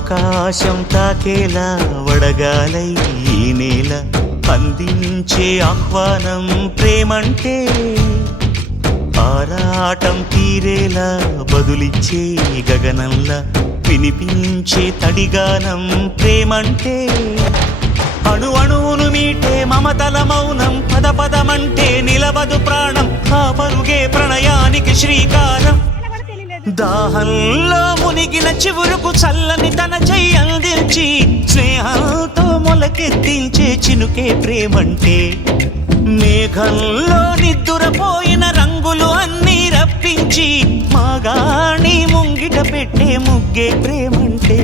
ఆకాశం తాకేలా వడగాలై ఈ నేల అందించే ఆహ్వానం ప్రేమంటే, ఆరాటం తీరేలా బదులిచ్చే గగనంలా వినిపించే తడిగానం ప్రేమంటే, అణు అణువును మీటే మమతల మౌనం పద పదమంటే నిలవదు ప్రాణం, ఆ పరుగే ప్రణయానికి శ్రీకారం. దాహంలో మునిగిన చివురుకు చల్లని తన చెయ్యి అందించి స్నేహంతో మొలకెత్తించే చినుకే ప్రేమంటే, మేఘంలో నిద్దురపోయిన రంగులు అన్నీ రప్పించి మాగాణి ముంగిట పెట్టే ముగ్గే ప్రేమంటే.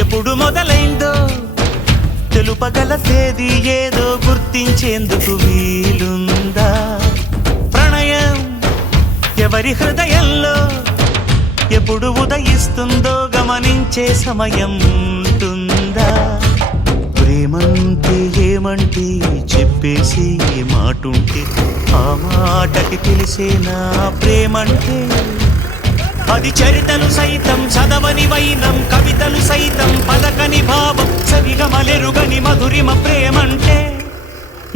ఎప్పుడు మొదలైందో తెలుపగల తేదీ ఏదో గుర్తించేందుకు వీలుందా? ప్రణయం ఎవరి హృదయంలో ఎప్పుడు ఉదయిస్తుందో గమనించే సమయం ఉంటుందా? ప్రేమంటే ఏమంటే చెప్పేసి మాటుంటే ఆ మాటకి తెలిసేనా ప్రేమంటే? అది చరితలు సైతం చదవని వైనం, కవితలు సైతం పలకని భావం, సరిగమలెరుగని మధురిమ ప్రేమంటే.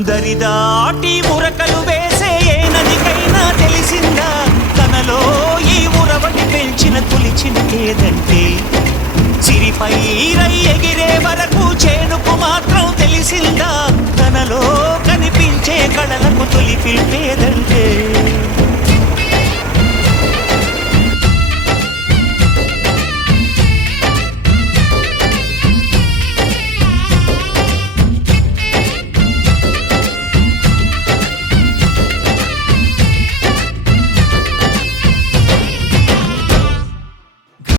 దరిదాటి ఉరకలు వేసే ఏ నదికైనా తెలిసిందా తనలో ఈ ఉరవడి పెంచిన తొలిచిన కేదంటే? చిరిపై రై ఎగిరే వరకు చేనుకు మాత్రం తెలిసిందా తనలో కనిపించే కళలకు తొలి పిలిపేదంటే?